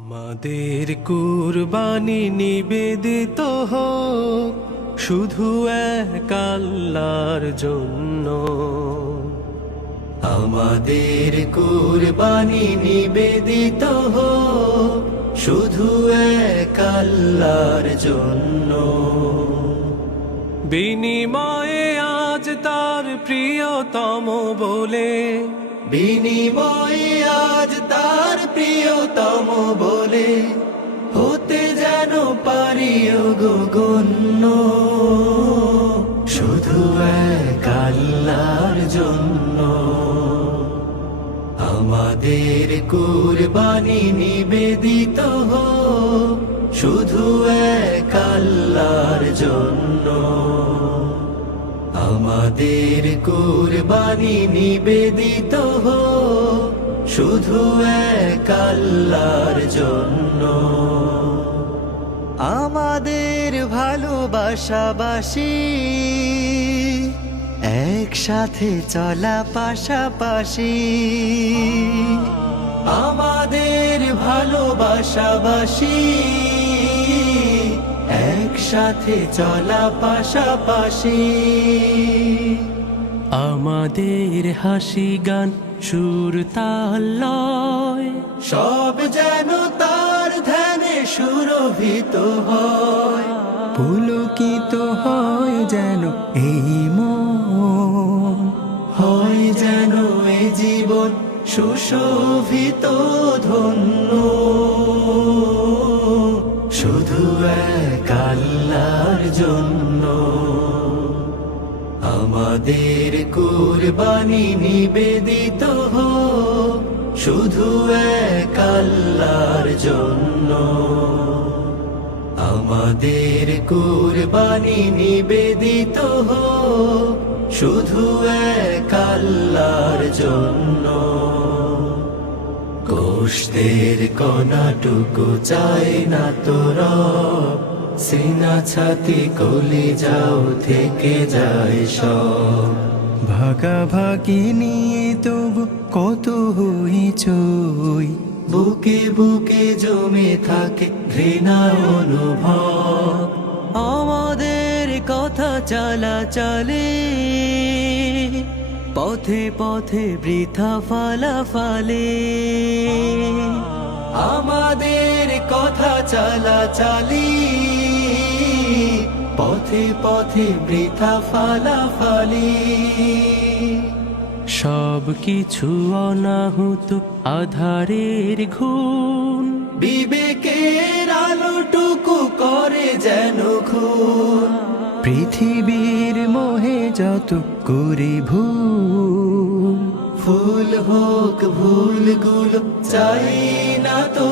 আমাদের কুরবানি নিবেদিত হোক শুধু এক আল্লাহর জন্য। আমাদের কুরবানি নিবেদিত হোক শুধু এক আল্লাহর জন্য। বিনিময়ে আজ তার প্রিয়তম বলে, বিনিময়ে আজ তার প্রিয়তম বলে হতে যেন পারি গগন্য শুধু এক আল্লাহর জন্য। আমাদের কুরবানি নিবেদিত হোক শুধু এক আল্লাহর জন্য। আমাদের কুরবানি নিবেদিত হোক শুধু এক আল্লাহর জন্য। আমাদের ভালোবাসাবাসী একসাথে চলা পাশাপাশি। আমাদের ভালোবাসাবাসী একসাথে চলা পাশাপাশি। আমাদের হাসি গান সুর তাল লয় সব যেন তার ধ্যানে সুরভিত হয়। পুলকিত হয় যেন এই মন, হয় যেন এ জীবন সুশোভিত ধন্য শুধু এক আল্লাহর জন্য। আমাদের কুরবানি নিবেদিত হোক শুধু এক আল্লাহর জন্য। আমাদের কুরবানি নিবেদিত হোক শুধু এক আল্লাহর জন্য। গোশতের কণাটুকু চাই না তোরা, সিনা ছাতি কলিজাও থেকে যায় সব। ভাগাভাগি নিয়ে তবু কত হইচই, বুকে বুকে জমে থাকে ঘৃণা অনুভব। আমাদের কথা চালাচালে পথে পথে বৃথা ফালাফালে। আমাদের কথা চালাচালি পথে পথে বৃথা ফালাফালি। সব কিছু অনাহুত আধারের ঘুম, বিবেকের আলোটুকু করে যেন খুন। পৃথিবীর মোহে যত করে ভুল, ফুল হোক ভুলগুলো চাই না তো